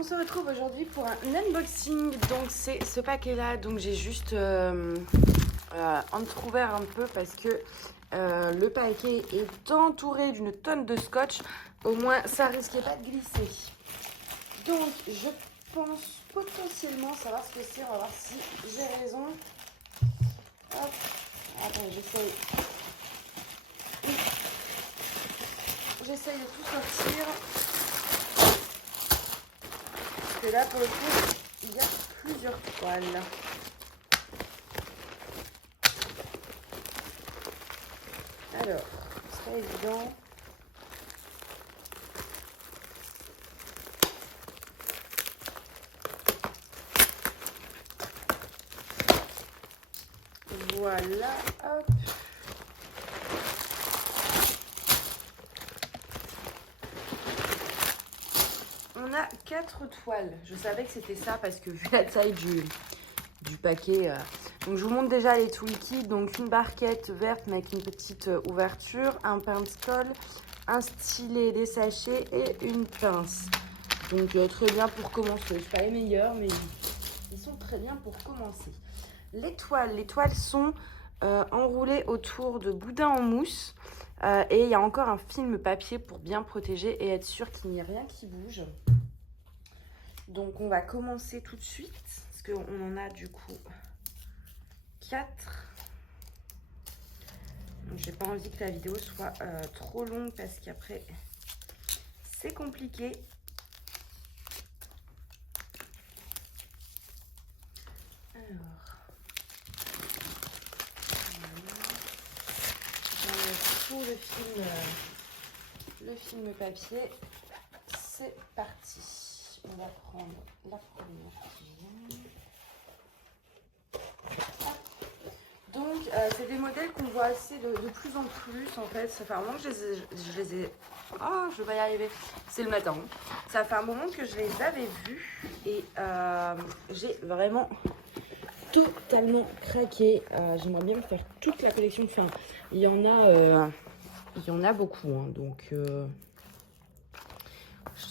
on se retrouve aujourd'hui pour un unboxing. Donc c'est ce paquet là. Donc j'ai juste entrouvert un peu parce que le paquet est entouré d'une tonne de scotch. Au moins ça risquait pas de glisser. Donc je pense potentiellement savoir ce que c'est. On va voir si j'ai raison. Hop. Attends, j'essaye de tout sortir. Parce que là, pour le coup, il y a plusieurs toiles. Alors, c'est pas évident. Voilà, hop. On a 4 toiles. Je savais que c'était ça parce que vu la taille du paquet. Donc je vous montre déjà les toolkits. Donc une barquette verte mais avec une petite ouverture, un pince-colle, un stylet, des sachets et une pince. Donc très bien pour commencer. Je ne suis pas les meilleurs mais ils sont très bien pour commencer. Les toiles sont enroulées autour de boudins en mousse. Et il y a encore un film papier pour bien protéger et être sûr qu'il n'y ait rien qui bouge. Donc on va commencer tout de suite parce qu'on en a du coup 4. J'ai pas envie que la vidéo soit trop longue parce qu'après c'est compliqué. Alors, j'enlève tout le film papier. C'est parti. On va prendre la première qui vient. Donc, c'est des modèles qu'on voit assez de plus en plus, en fait. Ça fait un moment que je les ai... Oh, je vais pas y arriver. C'est le matin. Ça fait un moment que je les avais vus. Et j'ai vraiment totalement craqué. J'aimerais bien faire toute la collection. Enfin, il y en a beaucoup. Hein, donc...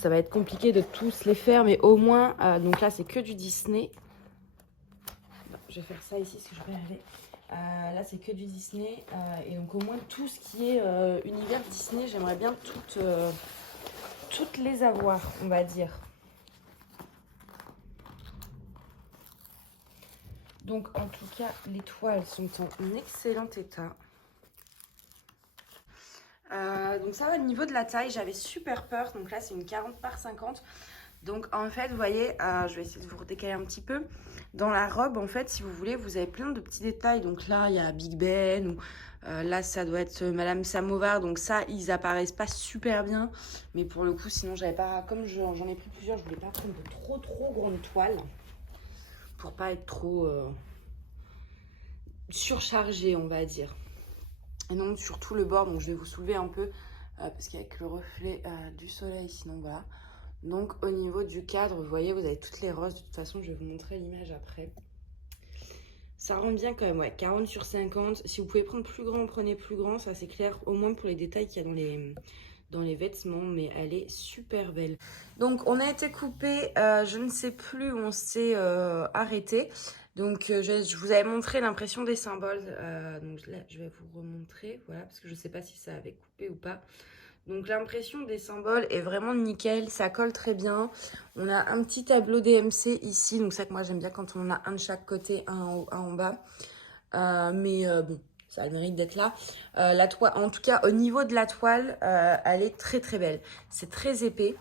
ça va être compliqué de tous les faire, mais au moins, donc là c'est que du Disney. Non, je vais faire ça ici parce que je vais arriver. Là c'est que du Disney et donc au moins tout ce qui est univers Disney, j'aimerais bien toutes les avoir, on va dire. Donc en tout cas, les toiles sont en excellent état. Donc ça va, au niveau de la taille, j'avais super peur. Donc là c'est une 40 par 50. Donc en fait, vous voyez, je vais essayer de vous redécaler un petit peu. Dans la robe, en fait, si vous voulez, vous avez plein de petits détails. Donc là, il y a Big Ben, ou là, ça doit être Madame Samovar. Donc ça, ils apparaissent pas super bien. Mais pour le coup, sinon, j'avais pas, comme j'en ai pris plusieurs, je voulais pas prendre de trop grandes toiles. Pour pas être trop surchargée, on va dire. Et donc, sur tout le bord, donc je vais vous soulever un peu, parce qu'avec le reflet du soleil, sinon, voilà. Donc au niveau du cadre, vous voyez, vous avez toutes les roses. De toute façon, je vais vous montrer l'image après. Ça rend bien quand même, ouais, 40 sur 50. Si vous pouvez prendre plus grand, prenez plus grand. Ça, c'est clair, au moins pour les détails qu'il y a dans les vêtements. Mais elle est super belle. Donc, on a été coupé. Je ne sais plus où on s'est arrêté. Donc, je vous avais montré l'impression des symboles. Donc là, je vais vous remontrer. Voilà, parce que je ne sais pas si ça avait coupé ou pas. Donc l'impression des symboles est vraiment nickel, ça colle très bien. On a un petit tableau DMC ici, donc c'est que moi j'aime bien quand on en a un de chaque côté, un en haut, un en bas. Mais bon, ça a le mérite d'être là. La toile, en tout cas au niveau de la toile, elle est très très belle. C'est très épais.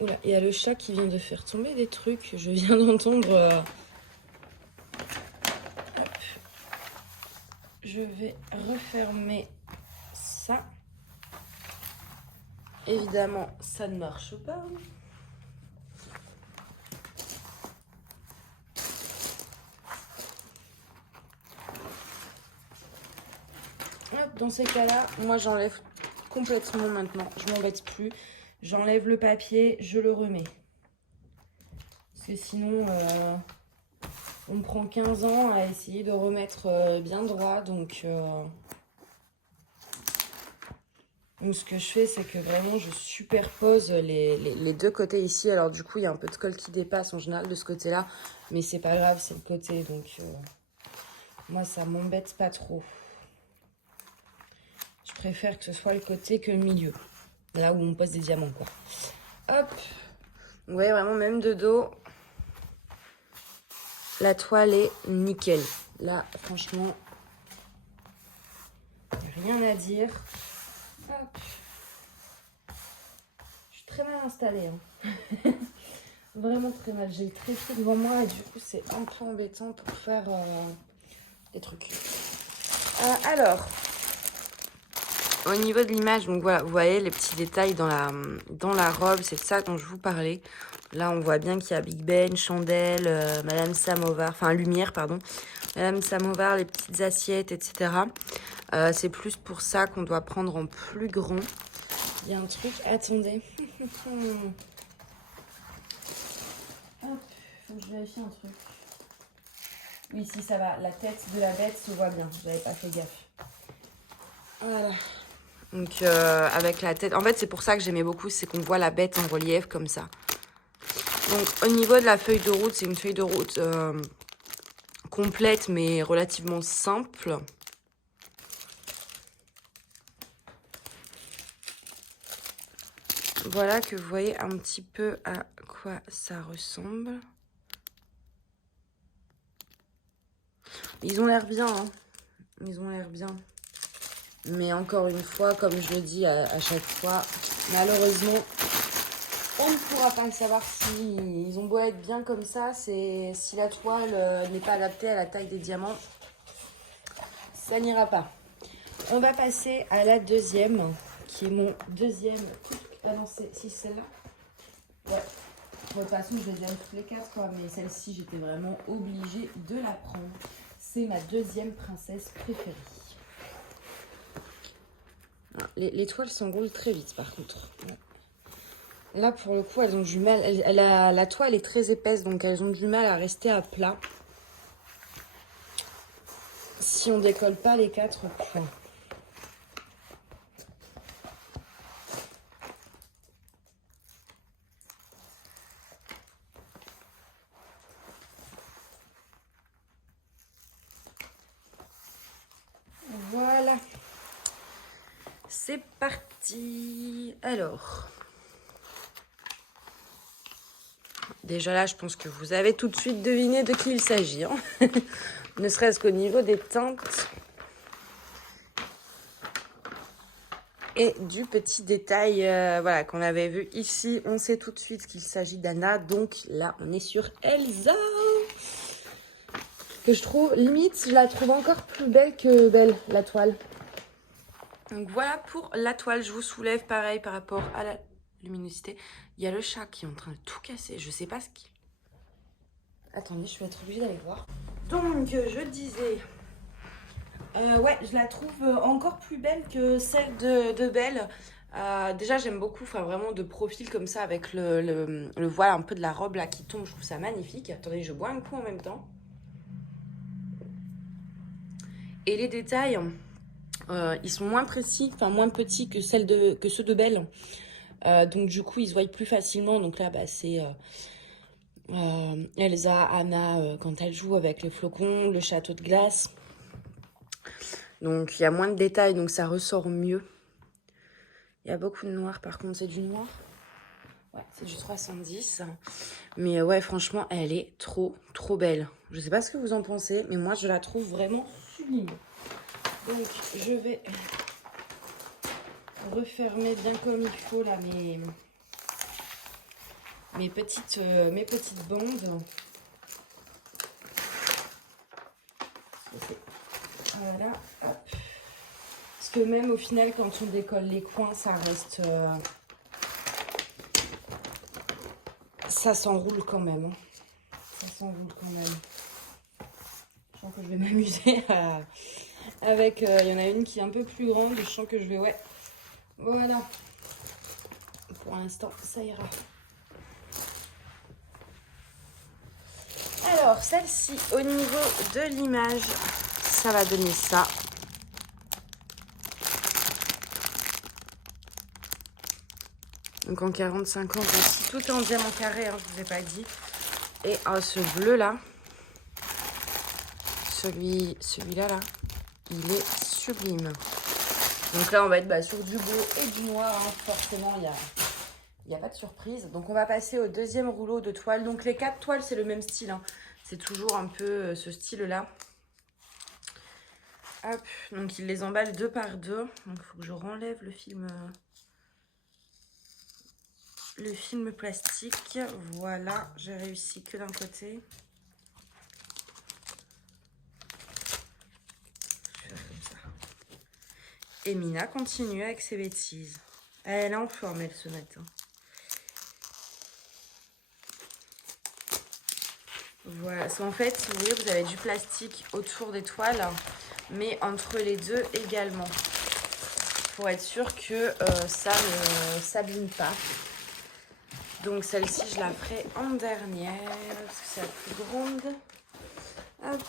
Oula, il y a le chat qui vient de faire tomber des trucs, je viens d'entendre... Je vais refermer ça. Évidemment, ça ne marche pas. Hop, dans ces cas-là, moi j'enlève complètement maintenant. Je m'embête plus. J'enlève le papier, je le remets. Parce que sinon, on me prend 15 ans à essayer de remettre bien droit. Donc, Donc ce que je fais, c'est que vraiment je superpose les deux côtés ici. Alors du coup, il y a un peu de colle qui dépasse en général de ce côté-là. Mais c'est pas grave, c'est le côté. Donc moi, ça m'embête pas trop. Je préfère que ce soit le côté que le milieu. Là où on pose des diamants, quoi. Hop. Vous voyez vraiment, même de dos, la toile est nickel. Là, franchement, rien à dire. Hop. Je suis très mal installée. Hein. Vraiment très mal. J'ai le trépied devant moi et du coup, c'est un peu embêtant pour faire des trucs. Alors, au niveau de l'image, donc voilà, vous voyez les petits détails dans la robe. C'est de ça dont je vous parlais. Là, on voit bien qu'il y a Big Ben, chandelle, Madame Samovar, enfin lumière, pardon. Madame Samovar, les petites assiettes, etc. C'est plus pour ça qu'on doit prendre en plus grand. Il y a un truc, attendez. Hop, faut que je vérifie un truc. Oui, si ça va, la tête de la bête se voit bien, j'avais pas fait gaffe. Voilà. Donc avec la tête, en fait c'est pour ça que j'aimais beaucoup, c'est qu'on voit la bête en relief comme ça. Donc au niveau de la feuille de route, c'est une feuille de route complète mais relativement simple. Voilà que vous voyez un petit peu à quoi ça ressemble. Ils ont l'air bien, hein. Ils ont l'air bien. Mais encore une fois, comme je le dis à chaque fois, malheureusement, on ne pourra pas le savoir s'ils ont beau être bien comme ça. Si la toile n'est pas adaptée à la taille des diamants, ça n'ira pas. On va passer à la deuxième, qui est mon deuxième. Ah non, si celle-là. Ouais. De toute façon, je les aime toutes les quatre, quoi. Mais celle-ci, j'étais vraiment obligée de la prendre. C'est ma deuxième princesse préférée. Les toiles s'enroulent très vite, par contre. Là, pour le coup, elles ont du mal. La toile est très épaisse, donc elles ont du mal à rester à plat. Si on décolle pas les 4 points. Voilà. C'est parti. Alors. Déjà là, je pense que vous avez tout de suite deviné de qui il s'agit. Hein. Ne serait-ce qu'au niveau des teintes. Et du petit détail voilà, qu'on avait vu ici. On sait tout de suite qu'il s'agit d'Anna. Donc là, on est sur Elsa. Que je trouve, limite, je la trouve encore plus belle que belle, la toile. Donc voilà pour la toile. Je vous soulève pareil par rapport à la luminosité. Il y a le chat qui est en train de tout casser. Je sais pas ce qu'il... Attendez, je vais être obligée d'aller voir. Donc, je disais... ouais, je la trouve encore plus belle que celle de Belle. Déjà, j'aime beaucoup, enfin vraiment de profil comme ça avec le voile un peu de la robe là qui tombe. Je trouve ça magnifique. Attendez, je bois un coup en même temps. Et les détails, ils sont moins précis, enfin moins petits que ceux de Belle. Donc du coup, ils se voient plus facilement. Donc là, bah, c'est Elsa, Anna, quand elle joue avec les flocons, le château de glace. Donc il y a moins de détails, donc ça ressort mieux. Il y a beaucoup de noir, par contre, c'est du noir. Ouais, c'est du 310. Mais ouais, franchement, elle est trop, trop belle. Je sais pas ce que vous en pensez, mais moi, je la trouve vraiment sublime. Donc, je vais refermer bien comme il faut, là, mes petites bandes. Voilà, hop. Parce que même au final, quand on décolle les coins, ça reste... ça s'enroule quand même. Ça s'enroule quand même. Je sens que je vais m'amuser avec... il y en a une qui est un peu plus grande. Je sens que je vais... Ouais. Voilà. Pour l'instant, ça ira. Alors, celle-ci, au niveau de l'image, ça va donner ça. Donc en 40-50 aussi. Tout est en diamant carré, hein, je vous ai pas dit. Et ce bleu là, celui-là là, il est sublime. Donc là on va être sur du bleu et du noir, hein. Forcément il n'y a pas de surprise. Donc on va passer au deuxième rouleau de toile. Donc les 4 toiles c'est le même style, hein. C'est toujours un peu ce style là. Hop, donc il les emballe 2 par 2. Donc il faut que je renlève le film plastique. Voilà, j'ai réussi que d'un côté. Je vais faire comme ça. Et Mina continue avec ses bêtises. Elle est en forme elle ce matin. Voilà, en fait, si vous voulez, vous avez du plastique autour des toiles, mais entre les deux également. Pour être sûr que ça ne s'abîme pas. Donc celle-ci, je la ferai en dernière, parce que c'est la plus grande. Hop.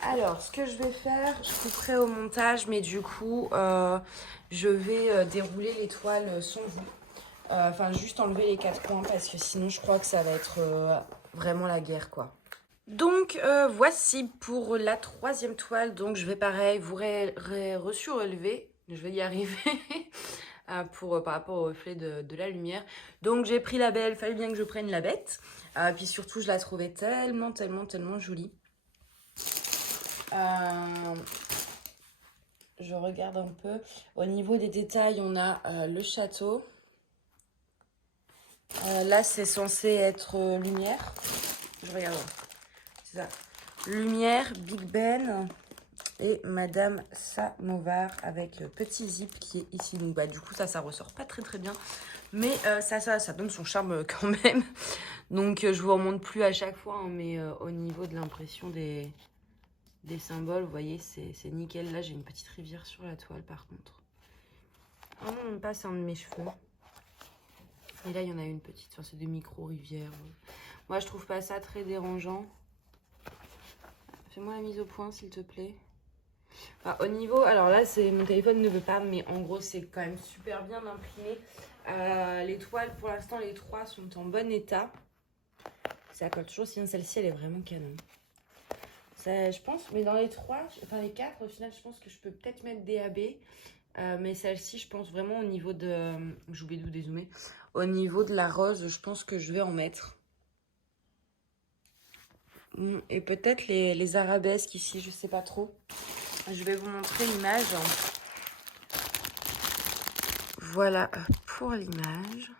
Alors, ce que je vais faire, je couperai au montage, mais du coup, je vais dérouler les toiles sans vous. Enfin, juste enlever les 4 coins, parce que sinon, je crois que ça va être vraiment la guerre, quoi. Donc, voici pour la 3e toile. Donc, je vais pareil, vous resurélever. Je vais y arriver. Par rapport au reflet de la lumière. Donc j'ai pris la belle, il fallait bien que je prenne la bête. Puis surtout je la trouvais tellement jolie. Je regarde un peu. Au niveau des détails, on a le château. Là c'est censé être lumière. Je regarde. C'est ça. Lumière, Big Ben. Et Madame Samovar avec le petit zip qui est ici. Donc du coup ça ressort pas très bien. Mais ça donne son charme quand même. Donc je vous en montre plus à chaque fois. Hein, mais au niveau de l'impression des symboles, vous voyez, c'est nickel. Là j'ai une petite rivière sur la toile par contre. Oh non, même pas, c'est un de mes cheveux. Et là il y en a une petite. Enfin c'est des micro-rivières. Moi je trouve pas ça très dérangeant. Fais-moi la mise au point s'il te plaît. Au niveau, alors là mon téléphone ne veut pas, mais en gros c'est quand même super bien imprimé. Les toiles pour l'instant les 3 sont en bon état. Ça colle toujours, sinon celle-ci elle est vraiment canon. Ça, je pense, mais dans les 3, enfin les 4 au final je pense que je peux peut-être mettre des AB. Mais celle-ci je pense vraiment au niveau de, j'ai oublié de vous dézoomer. Au niveau de la rose je pense que je vais en mettre. Et peut-être les arabesques ici, je sais pas trop. Je vais vous montrer l'image. Voilà pour l'image.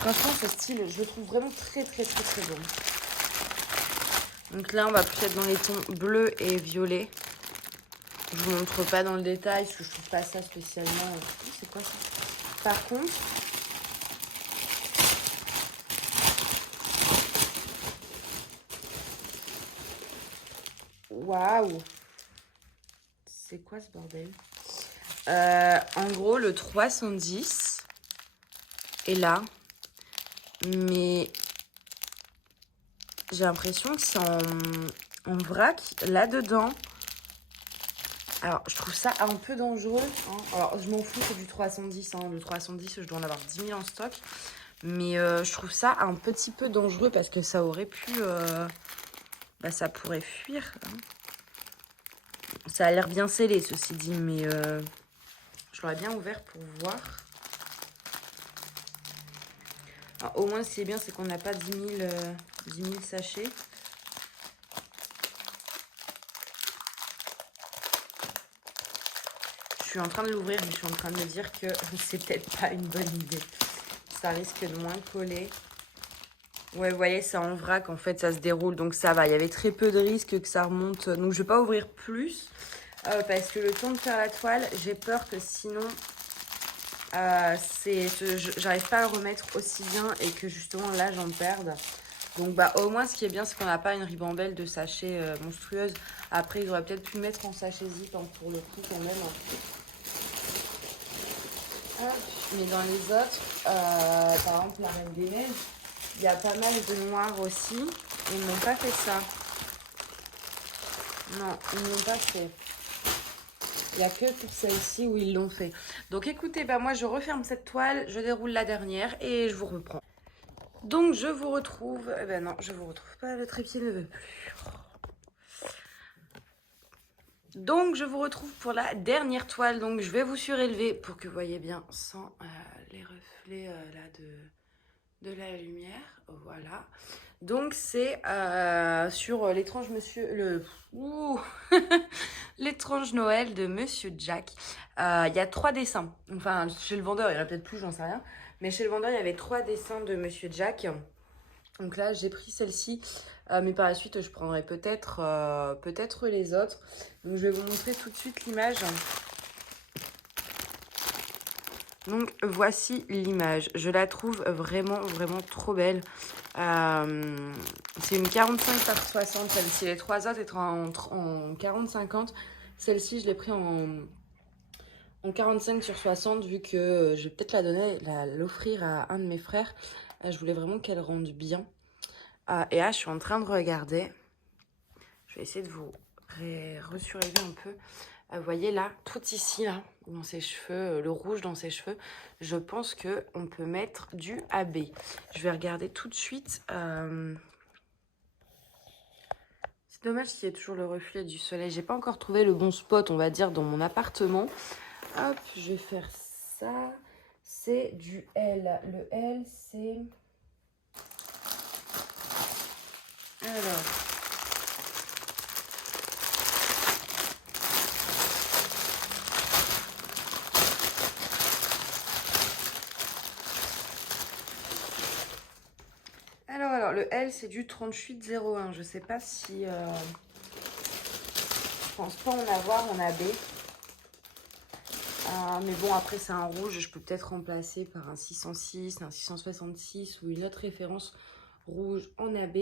Franchement, ce style, je le trouve vraiment très bon. Donc là, on va plus être dans les tons bleu et violet. Je vous montre pas dans le détail parce que je trouve pas ça spécialement. C'est quoi ça? Par contre, waouh! C'est quoi ce bordel? En gros, le 310 est là. Mais j'ai l'impression que c'est en vrac là-dedans. Alors, je trouve ça un peu dangereux. Hein. Alors, je m'en fous, c'est du 310. Hein. Le 310, je dois en avoir 10 000 en stock. Mais je trouve ça un petit peu dangereux parce que ça aurait pu... ça pourrait fuir. Hein. Ça a l'air bien scellé, ceci dit, mais je l'aurais bien ouvert pour voir. Alors, au moins, ce qui est bien, c'est qu'on n'a pas 10 000 sachets. Je suis en train de l'ouvrir, je suis en train de me dire que c'est peut-être pas une bonne idée. Ça risque de moins coller. Ouais, vous voyez, c'est en vrac, en fait, ça se déroule, donc ça va. Il y avait très peu de risques que ça remonte. Donc, je vais pas ouvrir plus, parce que le temps de faire la toile, j'ai peur que sinon, j'arrive pas à le remettre aussi bien et que justement, là, j'en perde. Donc, au moins, ce qui est bien, c'est qu'on n'a pas une ribambelle de sachets monstrueuse. Après, ils auraient peut-être pu mettre en sachet zip, hein, pour le coup, quand même. Mais dans les autres, par exemple, la Reine des Neiges, il y a pas mal de noir aussi. Ils n'ont pas fait ça. Non, ils n'ont pas fait. Il n'y a que pour celle-ci où ils l'ont fait. Donc écoutez, bah moi je referme cette toile, je déroule la dernière et je vous reprends. Donc je vous retrouve, eh ben non, je vous retrouve pas, le trépied ne veut plus. Donc je vous retrouve pour la dernière toile, donc je vais vous surélever pour que vous voyez bien sans les reflets là de la lumière, voilà. Donc c'est sur l'étrange monsieur, l'étrange Noël de Monsieur Jack. Il y a 3 dessins, enfin chez le vendeur il y en a peut-être plus, j'en sais rien. Mais chez le vendeur il y avait 3 dessins de Monsieur Jack. Donc là j'ai pris celle-ci, mais par la suite je prendrai peut-être les autres. Donc je vais vous montrer tout de suite l'image. Donc voici l'image, je la trouve vraiment trop belle. C'est une 45 par 60, celle-ci. Les 3 autres étaient en 40-50. Celle-ci je l'ai pris en 45 sur 60 vu que je vais peut-être l'offrir à un de mes frères. Je voulais vraiment qu'elle rende bien. Et là je suis en train de regarder. Je vais essayer de vous resurélever un peu. Vous voyez là, tout ici, là, dans ses cheveux, le rouge dans ses cheveux, je pense qu'on peut mettre du AB. Je vais regarder tout de suite. C'est dommage qu'il y ait toujours le reflet du soleil. J'ai pas encore trouvé le bon spot, on va dire, dans mon appartement. Hop, je vais faire ça. C'est du L. Le L, c'est... Alors... Alors, le L, c'est du 38,01. Je sais pas si... Je pense pas en avoir en AB. Mais bon, après, c'est un rouge. Je peux peut-être remplacer par un 606, un 666 ou une autre référence rouge en AB.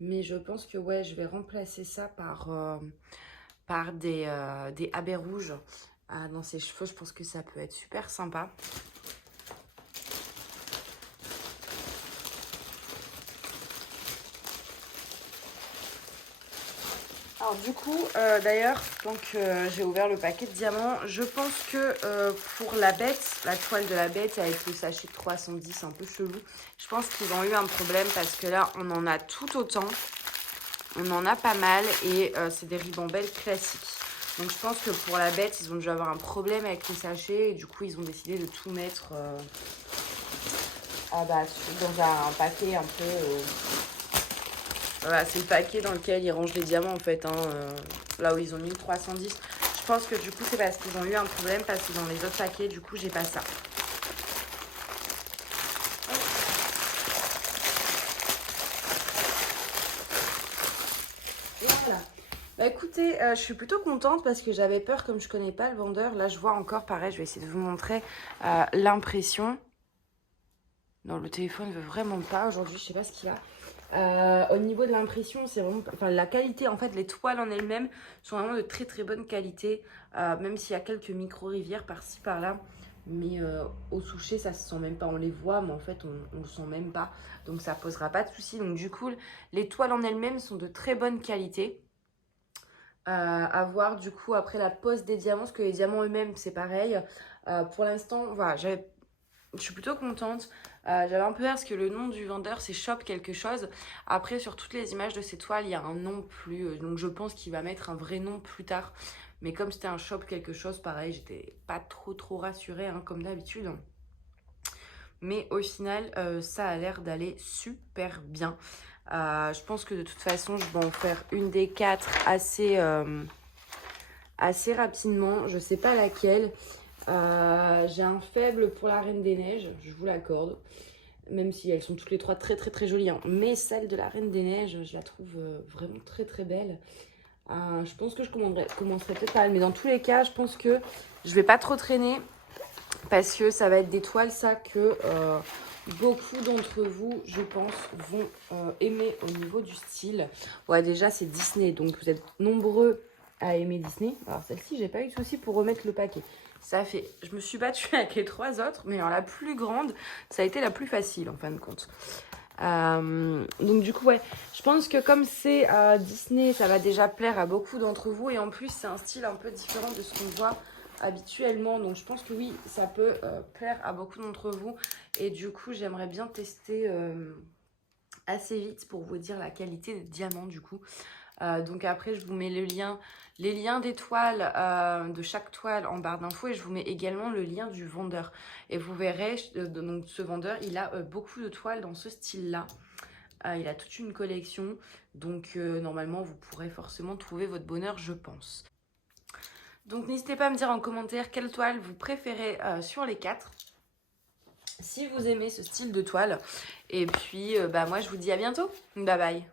Mais je pense que, ouais, je vais remplacer ça par des AB rouges dans ses cheveux. Je pense que ça peut être super sympa. Alors du coup, d'ailleurs, tant que j'ai ouvert le paquet de diamants, je pense que pour la bête, la toile de la bête avec le sachet de 310 un peu chelou, je pense qu'ils ont eu un problème parce que là, on en a tout autant. On en a pas mal et c'est des ribambelles classiques. Donc je pense que pour la bête, ils ont dû avoir un problème avec le sachet et du coup, ils ont décidé de tout mettre dans un paquet un peu... Voilà, c'est le paquet dans lequel ils rangent les diamants en fait, hein, là où ils ont mis 310. Je pense que du coup c'est parce qu'ils ont eu un problème parce que dans les autres paquets du coup j'ai pas ça. Et voilà. Bah écoutez, je suis plutôt contente parce que j'avais peur comme je connais pas le vendeur. Là je vois encore pareil, je vais essayer de vous montrer l'impression. Non, le téléphone ne veut vraiment pas aujourd'hui, je sais pas ce qu'il a. Au niveau de l'impression, c'est vraiment... Enfin, la qualité, en fait, les toiles en elles-mêmes sont vraiment de très bonne qualité. Même s'il y a quelques micro-rivières par-ci, par-là. Mais au toucher, ça se sent même pas. On les voit, mais en fait, on le sent même pas. Donc, ça posera pas de soucis. Donc, du coup, les toiles en elles-mêmes sont de très bonne qualité. À voir, du coup, après la pose des diamants. Parce que les diamants eux-mêmes, c'est pareil. Pour l'instant, voilà, je suis plutôt contente. J'avais un peu peur parce que le nom du vendeur c'est Shop quelque chose. Après sur toutes les images de ces toiles il y a un nom plus, donc je pense qu'il va mettre un vrai nom plus tard. Mais comme c'était un Shop quelque chose, pareil, j'étais pas trop rassurée hein, comme d'habitude. Mais au final ça a l'air d'aller super bien. Je pense que de toute façon je vais en faire une des 4 assez rapidement. Je sais pas laquelle. J'ai un faible pour la Reine des Neiges, je vous l'accorde. Même si elles sont toutes les 3 très jolies. Hein. Mais celle de la Reine des Neiges, je la trouve vraiment très belle. Je pense que je commencerai peut-être par elle. Mais dans tous les cas, je pense que je vais pas trop traîner. Parce que ça va être des toiles, ça, que beaucoup d'entre vous, je pense, vont aimer au niveau du style. Ouais, déjà, c'est Disney. Donc, vous êtes nombreux à aimer Disney. Alors, celle-ci, j'ai pas eu de souci pour remettre le paquet. Ça fait... Je me suis battue avec les 3 autres, mais alors la plus grande, ça a été la plus facile, en fin de compte. Donc, du coup, ouais, je pense que comme c'est Disney, ça va déjà plaire à beaucoup d'entre vous. Et en plus, c'est un style un peu différent de ce qu'on voit habituellement. Donc je pense que oui, ça peut plaire à beaucoup d'entre vous. Et du coup, j'aimerais bien tester assez vite pour vous dire la qualité des diamants du coup. Donc après, je vous mets les liens des toiles, de chaque toile en barre d'infos, et je vous mets également le lien du vendeur. Et vous verrez, donc ce vendeur, il a beaucoup de toiles dans ce style-là. Il a toute une collection, donc normalement, vous pourrez forcément trouver votre bonheur, je pense. Donc n'hésitez pas à me dire en commentaire quelle toile vous préférez sur les 4. Si vous aimez ce style de toile. Et puis, moi, je vous dis à bientôt. Bye bye.